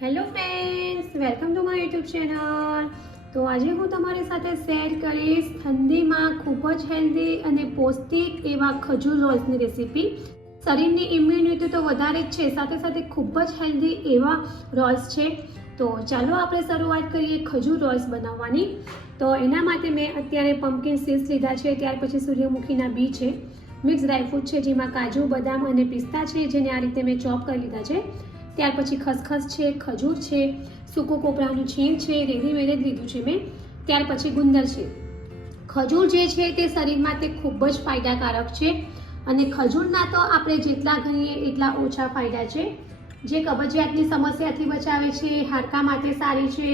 Hello friends, welcome to my YouTube channel. તો આજે હું તમારી સાથે શેર કરીશ ઠંડીમાં ખૂબ જ હેલ્ધી અને પૌષ્ટિક એવા ખજૂર રોલ્સની રેસીપી। શરીરની ઇમ્યુનિટી તો વધારે જ છે, સાથે સાથે ખૂબ જ હેલ્ધી એવા રોલ્સ છે। તો ચાલો આપણે શરૂઆત કરીએ ખજૂર રોલ્સ બનાવવાની। તો એના માટે મેં અત્યારે પમ્પકિન સીડ્સ લીધા છે, ત્યાર પછી સૂર્યમુખીના બી છે, મિક્સ ડ્રાયફ્રૂટ છે જેમાં કાજુ, બદામ અને પિસ્તા છે, જેને આ રીતે મેં ચોપ કરી લીધા છે। ત્યાર પછી ખસખસ છે, ખજૂર છે, સૂકું કોપરાનું છીણ છે, રેડીમેડ જ લીધું છે મેં। ત્યાર પછી ગુંદર છે। ખજૂર જે છે તે શરીર માટે ખૂબ જ ફાયદાકારક છે અને ખજૂરના તો આપણે જેટલા ગણીએ એટલા ઓછા ફાયદા છે। જે કબજિયાતની સમસ્યાથી બચાવે છે, હાડકાં માટે સારી છે,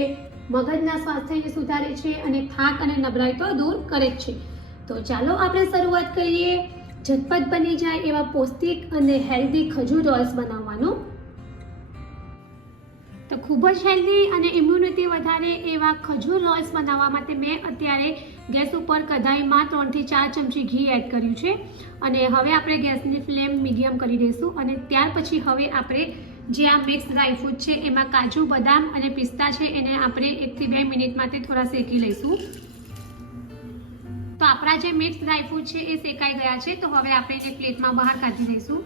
મગજના સ્વાસ્થ્યને સુધારે છે અને થાક અને નબળાઈ તો દૂર કરે જ છે। તો ચાલો આપણે શરૂઆત કરીએ ઝટપટ બની જાય એવા પૌષ્ટિક અને હેલ્ધી ખજૂર રોલ્સ બનાવવાનું। તો ખૂબ જ હેલ્ધી અને ઇમ્યુનિટી વધારે એવા ખજૂર રોલ્સ બનાવવા માટે મેં અત્યારે ગેસ ઉપર કઢાઈમાં 3 થી 4 ચમચી ઘી એડ કર્યું છે અને હવે આપણે ગેસની ફ્લેમ મીડિયમ કરી દઈશું અને ત્યાર પછી હવે આપણે જે આ મિક્સ ડ્રાયફ્રૂટ છે એમાં કાજુ, બદામ અને પિસ્તા છે એને આપણે 1 થી 2 મિનિટ માટે થોડા શેકી લઈશું। તો આપણા જે મિક્સ ડ્રાયફ્રૂટ છે એ શેકાઈ ગયા છે, તો હવે આપણે એને પ્લેટમાં બહાર કાઢી દઈશું।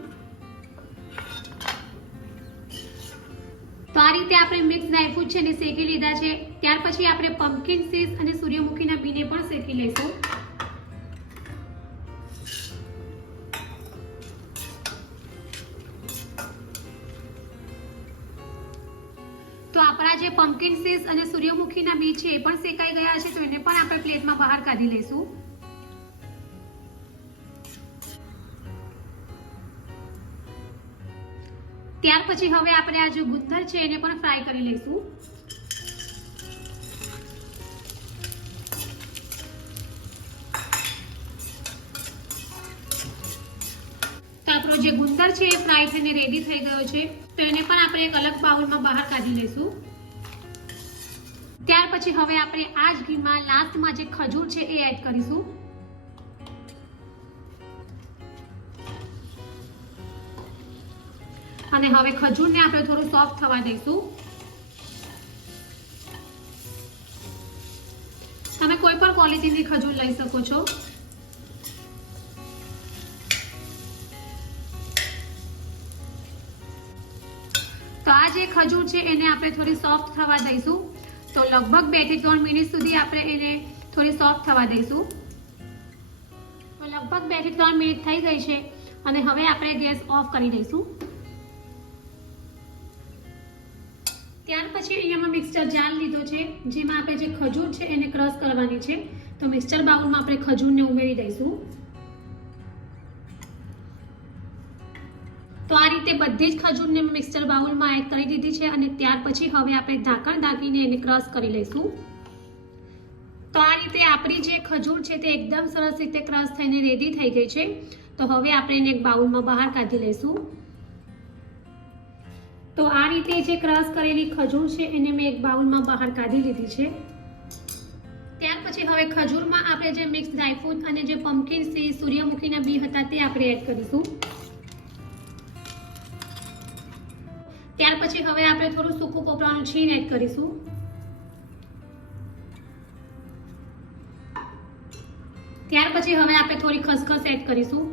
તો આ રીતે આપણે મિક્સ ડ્રાયફ્રૂટ છે ને શેકી લીધા છે। ત્યાર પછી આપણે પમ્પકિન સીડ્સ અને સૂર્યમુખીના બીને પણ શેકી લઈશું। તો આપણા જે પમ્પકિન સીડ્સ અને સૂર્યમુખીના બી છે એ પણ શેકાઈ ગયા છે, તો એને પણ આપણે પ્લેટમાં બહાર કાઢી લઈશું। ત્યાર પછી હવે આપણે આ જે ગુંદર છે એને પણ ફ્રાય કરી લઈશું। તો આપણો જે ગુંદર છે એ ફ્રાય થઈને રેડી થઈ ગયો છે, તો એને પણ આપણે એક અલગ બાઉલમાં બહાર કાઢી લઈશું। ત્યાર પછી હવે આપણે આ જ ઘીમાં લાસ્ટમાં જે ખજૂર છે એ એડ કરીશું। અને હવે ખજૂરને આપણે થોડું સોફ્ટ થવા દઈશું। તમે કોઈ પણ ક્વોલિટીની ખજૂર લઈ શકો છો। તો આ જે ખજૂર છે એને આપણે થોડી સોફ્ટ થવા દઈશું। તો લગભગ 2 થી 3 મિનિટ સુધી આપણે એને થોડી સોફ્ટ થવા દઈશું। તો લગભગ 2 થી 3 મિનિટ થઈ ગઈ છે અને હવે આપણે ગેસ ઓફ કરી દઈશું। ત્યાર પછી અહીંયા મિક્સર જાર લીધો છે, જેમાં આપણે જે ખજૂર છે એને ક્રશ કરવાની છે। તો મિક્સર બાઉલમાં આપણે ખજૂરને ઉમેરી દઈશું। તો આ રીતે બધી જ ખજૂરને મિક્સર બાઉલમાં એડ કરી દીધી છે અને ત્યાર પછી હવે આપણે ઢાંકણ ઢાંકીને એને ક્રશ કરી લઈશું। તો આ રીતે આપણી જે ખજૂર છે તે એકદમ સરસ રીતે ક્રશ થઈને રેડી થઈ ગઈ છે। તો હવે આપણે એને એક બાઉલમાં બહાર કાઢી લઈશું। તો આ રીતે જે ક્રશ કરેલી ખજૂર છે એને મેં એક બાઉલમાં બહાર કાઢી લીધી છે। ત્યાર પછી હવે ખજૂરમાં આપણે જે મિક્સ ડ્રાયફ્રૂટ અને જે પમ્પકિન સીડ, સૂર્યમુખીના બી હતા તે આપણે એડ કરીશું। ત્યાર પછી હવે આપણે થોડું સૂકું કોપરાનું છીણ એડ કરીશું। ત્યાર પછી હવે આપણે થોડી ખસખસ એડ કરીશું।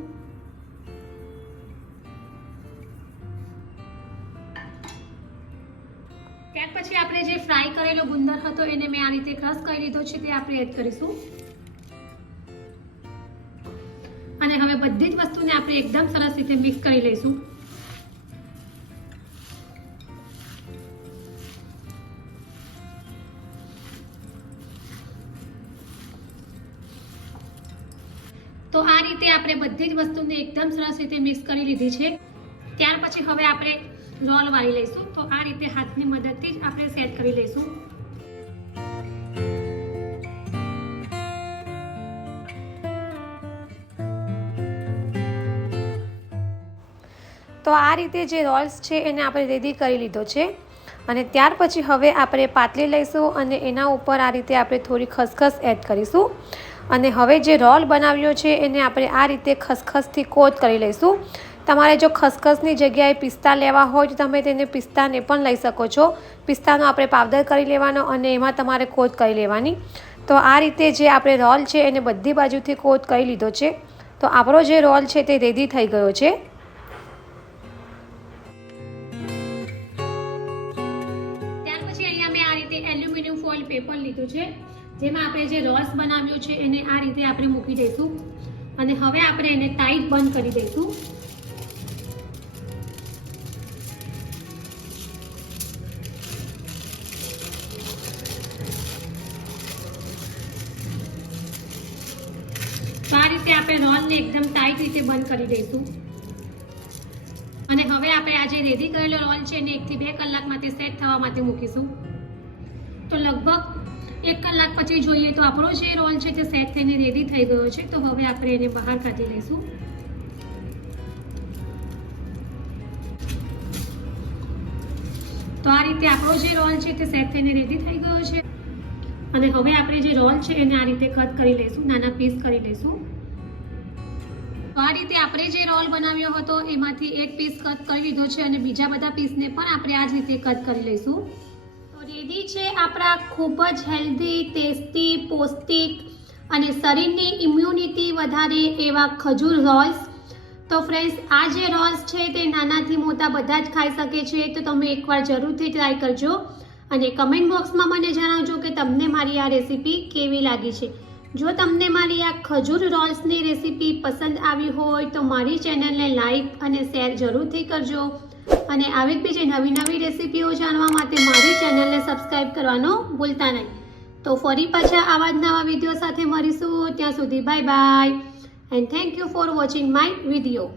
ત્યાર પછી આપણે જે ફ્રાય કરેલો ગુંદર હતો એને મેં આ રીતે ક્રશ કરી લીધો છે, તે આપણે એડ કરીશું અને હવે બધી જ વસ્તુને આપણે એકદમ સરસ રીતે મિક્સ કરી લઈશું। તો આ રીતે આપણે બધી જ વસ્તુને એકદમ સરસ રીતે મિક્સ કરી લીધી છે। ત્યાર પછી હવે આપણે રોલ વાળી લઈશું। તો આ રીતે હાથની મદદથી જ આપણે સેટ કરી લઈશું। તો આ રીતે જે રોલ્સ છે એને આપણે રેડી કરી લીધો છે અને ત્યાર પછી હવે આપણે પાટલી લઈશું અને એના ઉપર આ રીતે આપણે થોડી ખસખસ એડ કરીશું અને હવે જે રોલ બનાવ્યો છે એને આપણે આ રીતે ખસખસથી કોટ કરી લઈશું। તમારે જો ખસખસની જગ્યાએ પિસ્તા લેવા હોય તો તમે તેને પિસ્તાને પણ લઈ શકો છો. પિસ્તાનો આપણે પાવડર કરી લેવાનો અને એમાં તમારે કોટ કરી લેવાની. તો આ રીતે જે આપણે રોલ છે એને બધી બાજુથી કોટ કરી લીધો છે. તો આપણો જે રોલ છે તે રેડી થઈ ગયો છે. ત્યાર પછી અહીંયા મેં આ રીતે એલ્યુમિનિયમ ફોઇલ પેપર લીધું છે, જેમાં આપણે જે રોલ્સ બનાવ્યો છે એને આ રીતે આપણે મૂકી દઈશું અને હવે આપણે એને ટાઈટ બંધ કરી દઈશું. તો આ રીતે આપણે રોલને એકદમ ટાઈટ રીતે બંધ કરી દઈશું અને હવે આપણે આ જે રેડી કરેલો રોલ છે એને 1 થી 2 કલાક માટે સેટ થવા માટે મૂકીશું. તો લગભગ 1 કલાક પછી જોઈએ તો આપણો જે રોલ છે તે સેટ થઈને રેડી થઈ ગયો છે. તો હવે આપણે એને બહાર કાઢી લઈશું. તો આ રીતે આપણો જે રોલ છે તે સેટ થઈને રેડી થઈ ગયો છે અને હવે આપણે જે રોલ છે એને આ રીતે કટ કરી લઈશું, નાના પીસ કરી લઈશું. તો આ રીતે આપણે જે રોલ બનાવ્યો હતો એમાંથી એક પીસ કટ કરી લીધો છે અને બીજા બધા પીસને પણ આપણે આ જ રીતે કટ કરી લઈશું. તો રેડી છે આપણા ખૂબ જ હેલ્ધી, ટેસ્ટી, પૌષ્ટિક અને શરીરની ઇમ્યુનિટી વધારે એવા ખજૂર રોલ્સ. તો ફ્રેન્ડ્સ, આ જે રોલ્સ છે તે નાનાથી મોટા બધા જ ખાઈ શકે છે. તો તમે એકવાર જરૂરથી ટ્રાય કરજો અને કમેન્ટ બોક્સમાં મને જણાવજો કે તમને મારી આ રેસીપી કેવી લાગી છે. જો તમને મારી આ ખજૂર રોલ્સની રેસીપી પસંદ આવી હોય તો મારી ચેનલને લાઈક અને શેર જરૂરથી કરજો અને આવી જ બીજી નવી નવી રેસીપીઓ જાણવા માટે મારી ચેનલને સબસ્ક્રાઈબ કરવાનું ભૂલતા નહીં. તો ફરી પાછા આવા જ નવા વિડીયો સાથે મળીશું. ત્યાં સુધી bye bye and thank you for watching my video.